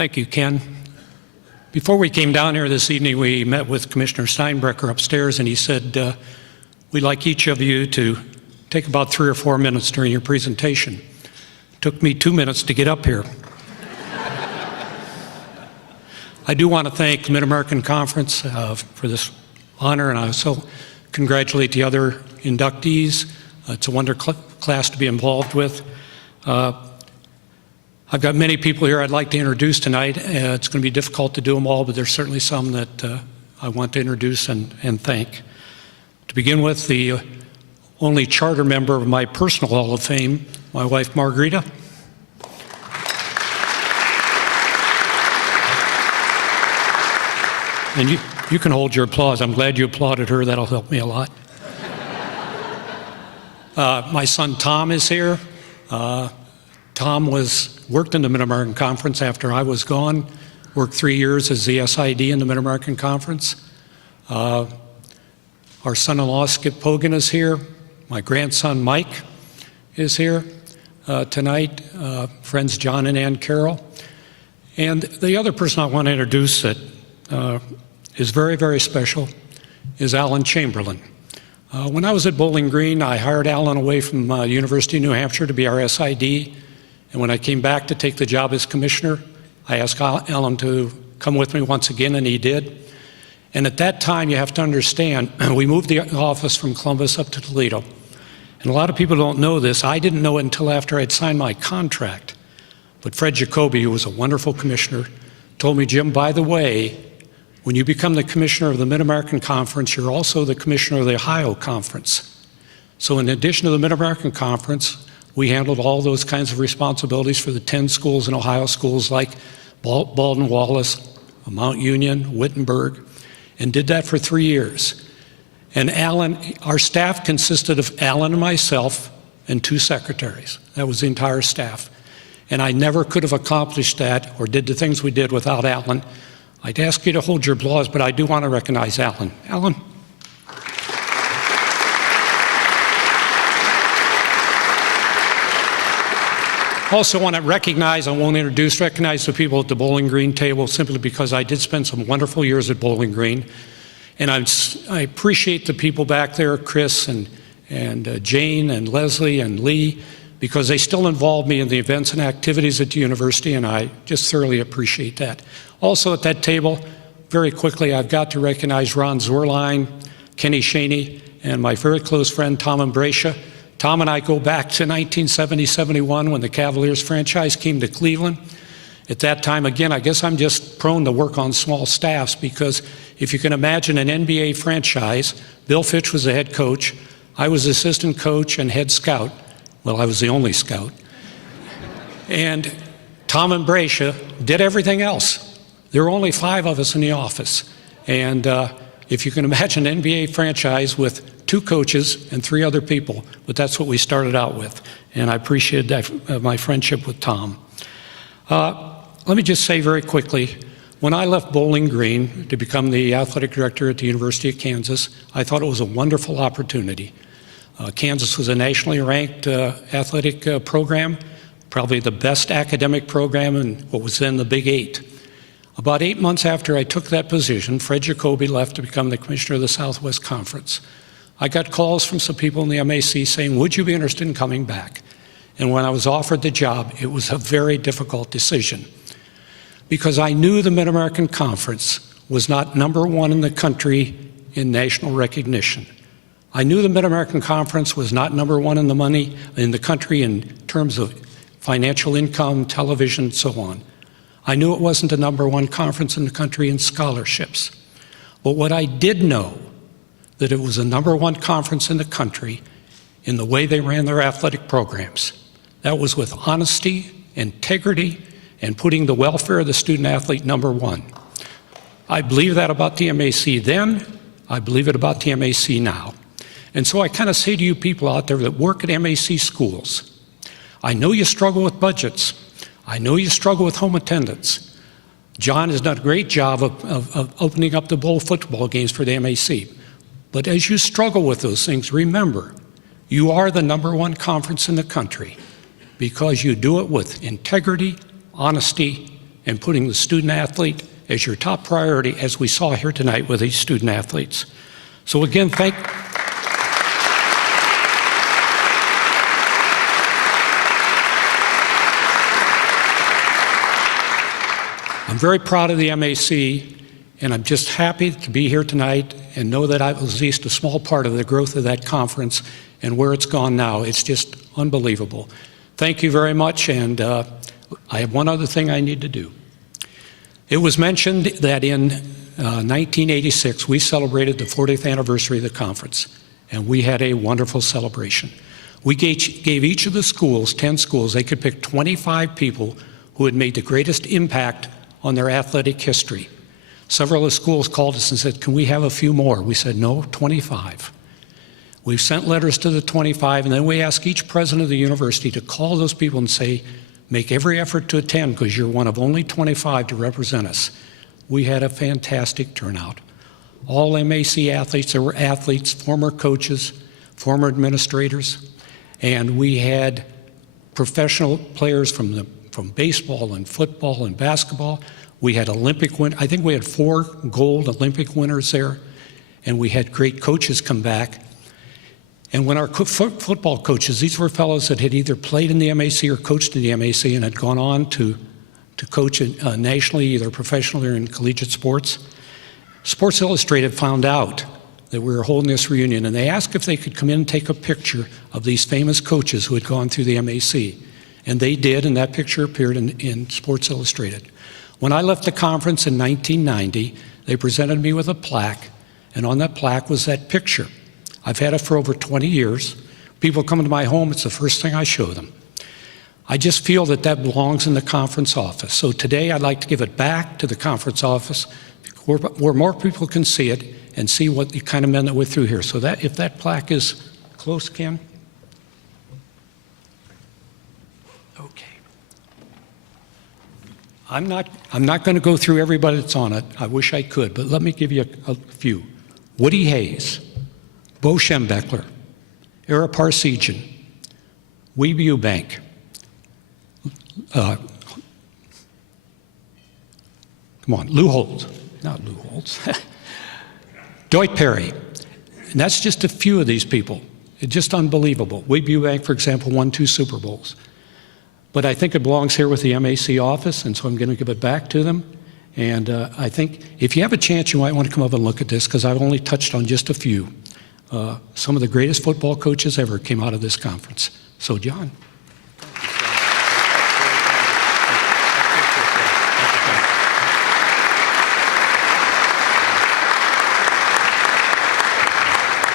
Thank you, Ken. Before we came down here this evening, we met with Commissioner Steinbrecher upstairs, and he said, we'd like each of you to take about 3 or 4 minutes during your presentation. It took me 2 minutes to get up here. I do want to thank the Mid-American Conference for this honor, and I also congratulate the other inductees. It's a wonderful class to be involved with. I've got many people here I'd like to introduce tonight. It's going to be difficult to do them all, but there's certainly some that I want to introduce and thank. To begin with, the only charter member of my personal Hall of Fame, my wife Margarita. And you can hold your applause. I'm glad you applauded her. That'll help me a lot. My son Tom is here. Tom worked in the Mid-American Conference after I was gone, worked 3 years as the SID in the Mid-American Conference. Our son-in-law Skip Pogan is here. My grandson Mike is here tonight. Friends John and Ann Carroll. And the other person I want to introduce that is very, very special is Alan Chamberlain. When I was at Bowling Green, I hired Alan away from University of New Hampshire to be our SID. And when I came back to take the job as commissioner, I asked Alan to come with me once again, and he did. And at that time, you have to understand, we moved the office from Columbus up to Toledo. And a lot of people don't know this. I didn't know it until after I'd signed my contract. But Fred Jacoby, who was a wonderful commissioner, told me, Jim, by the way, when you become the commissioner of the Mid-American Conference, you're also the commissioner of the Ohio Conference. So in addition to the Mid-American Conference, we handled all those kinds of responsibilities for the 10 schools in Ohio, schools like Baldwin Wallace, Mount Union, Wittenberg, and did that for 3 years. And Alan, our staff consisted of Alan and myself and 2 secretaries. That was the entire staff. And I never could have accomplished that or did the things we did without Alan. I'd ask you to hold your applause, but I do want to recognize Alan. Alan? Also want to recognize, I won't recognize the people at the Bowling Green table simply because I did spend some wonderful years at Bowling Green. And I appreciate the people back there, Chris and Jane and Leslie and Lee, because they still involve me in the events and activities at the university, and I just thoroughly appreciate that. Also at that table, very quickly, I've got to recognize Ron Zwerlein, Kenny Shaney, and my very close friend Tom Imbrascia. Tom and I go back to 1970-71 when the Cavaliers franchise came to Cleveland. At that time, again, I guess I'm just prone to work on small staffs because if you can imagine an NBA franchise, Bill Fitch was the head coach, I was assistant coach and head scout. Well, I was the only scout. And Tom Imbrascia did everything else. There were only 5 of us in the office. And if you can imagine an NBA franchise with 2 coaches and 3 other people, but that's what we started out with. And I appreciate that, my friendship with Tom. Let me just say very quickly, when I left Bowling Green to become the athletic director at the University of Kansas, I thought it was a wonderful opportunity. Kansas was a nationally ranked athletic program, probably the best academic program in what was then the Big 8. About 8 months after I took that position, Fred Jacoby left to become the commissioner of the Southwest Conference. I got calls from some people in the MAC saying, would you be interested in coming back? And when I was offered the job, it was a very difficult decision because I knew the Mid-American Conference was not #1 in the country in national recognition. I knew the Mid-American Conference was not #1 in the money in the country in terms of financial income, television, and so on. I knew it wasn't the #1 conference in the country in scholarships. But what I did know, that it was the #1 conference in the country in the way they ran their athletic programs. That was with honesty, integrity, and putting the welfare of the student athlete #1. I believe that about the MAC then, I believe it about the MAC now. And so I kind of say to you people out there that work at MAC schools, I know you struggle with budgets. I know you struggle with home attendance. John has done a great job of opening up the bowl football games for the MAC. But as you struggle with those things, remember, you are the #1 conference in the country because you do it with integrity, honesty, and putting the student athlete as your top priority, as we saw here tonight with these student athletes. So again, I'm very proud of the MAC, and I'm just happy to be here tonight and know that I was at least a small part of the growth of that conference and where it's gone now. It's just unbelievable. Thank you very much, and I have one other thing I need to do. It was mentioned that in 1986, we celebrated the 40th anniversary of the conference, and we had a wonderful celebration. We gave each of the schools, 10 schools, they could pick 25 people who had made the greatest impact on their athletic history. Several of the schools called us and said, can we have a few more? We said, no, 25. We've sent letters to the 25, and then we ask each president of the university to call those people and say, make every effort to attend because you're one of only 25 to represent us. We had a fantastic turnout. All MAC athletes, there were athletes, former coaches, former administrators, and we had professional players from baseball and football and basketball. We had Olympic winners. I think we had 4 gold Olympic winners there, and we had great coaches come back. And when our football coaches, these were fellows that had either played in the MAC or coached in the MAC and had gone on to coach nationally, either professionally or in collegiate sports. Sports Illustrated found out that we were holding this reunion, and they asked if they could come in and take a picture of these famous coaches who had gone through the MAC. And they did, and that picture appeared in Sports Illustrated. When I left the conference in 1990, they presented me with a plaque, and on that plaque was that picture. I've had it for over 20 years. People come into my home, it's the first thing I show them. I just feel that that belongs in the conference office. So today I'd like to give it back to the conference office where more people can see it and see what the kind of men that went through here. So that if that plaque is close, Ken? Okay. I'm not going to go through everybody that's on it. I wish I could, but let me give you a few. Woody Hayes, Bo Schembechler, Ara Parseghian, Weeb Eubank, Lou Holtz, not Lou Holtz, Dwight Perry. And that's just a few of these people. It's just unbelievable. Weeb Eubank, for example, won 2 Super Bowls. But I think it belongs here with the MAC office, and so I'm going to give it back to them. And I think if you have a chance, you might want to come up and look at this, because I've only touched on just a few. Some of the greatest football coaches ever came out of this conference. So, John.